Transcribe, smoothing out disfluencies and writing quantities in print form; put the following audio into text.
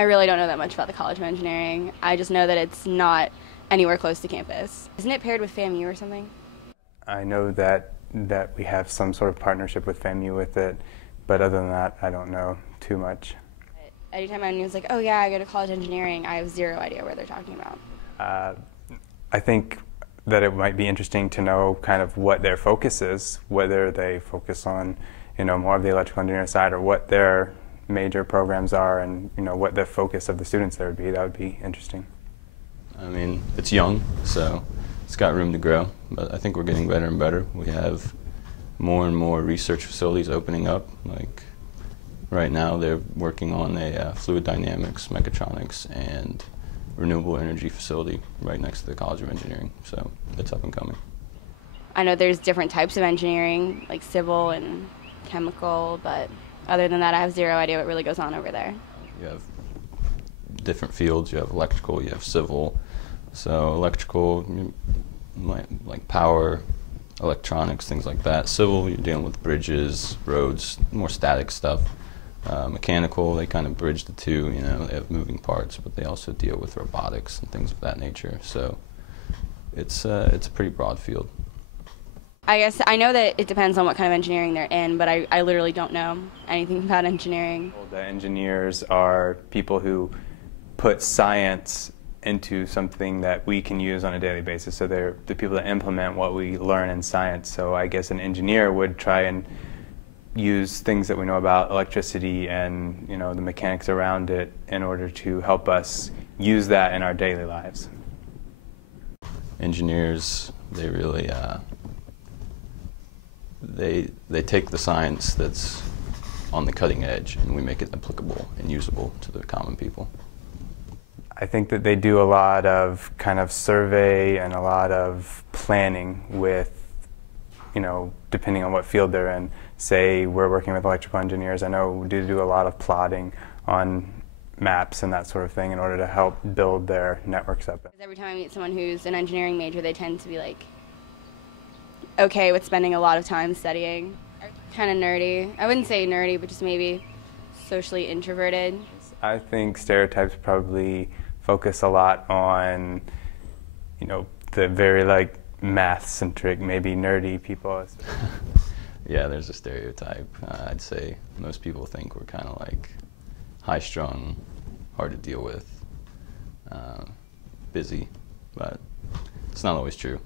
I really don't know that much about the College of Engineering. I just know that it's not anywhere close to campus. Isn't it paired with FAMU or something? I know that we have some sort of partnership with FAMU with it, but other than that, I don't know too much. Anytime anyone's like, oh yeah, I go to College of Engineering, I have zero idea where they're talking about. I think that it might be interesting to know kind of what their focus is, whether they focus on, more of the electrical engineering side or what their major programs are and, what the focus of the students there would be. That would be interesting. I mean, it's young, so it's got room to grow, but I think we're getting better and better. We have more and more research facilities opening up. Like right now, they're working on a fluid dynamics, mechatronics, and renewable energy facility right next to the College of Engineering, so it's up and coming. I know there's different types of engineering, like civil and chemical, but other than that, I have zero idea what really goes on over there. You have different fields. You have electrical, you have civil. So electrical, like power, electronics, things like that. Civil, you're dealing with bridges, roads, more static stuff. Mechanical, they kind of bridge the two. They have moving parts, but they also deal with robotics and things of that nature. So it's a pretty broad field. I guess I know that it depends on what kind of engineering they're in, but I literally don't know anything about engineering. The engineers are people who put science into something that we can use on a daily basis. So they're the people that implement what we learn in science. So I guess an engineer would try and use things that we know about electricity and the mechanics around it in order to help us use that in our daily lives. Engineers, they really they take the science that's on the cutting edge and we make it applicable and usable to the common people. I think that they do a lot of kind of survey and a lot of planning with, depending on what field they're in. Say we're working with electrical engineers, I know we do a lot of plotting on maps and that sort of thing in order to help build their networks up. Every time I meet someone who's an engineering major, they tend to be like, okay with spending a lot of time studying. Kind of nerdy. I wouldn't say nerdy, but just maybe socially introverted. I think stereotypes probably focus a lot on, the very math-centric, maybe nerdy people. Yeah, there's a stereotype. I'd say most people think we're kind of like high-strung, hard to deal with, busy, but it's not always true.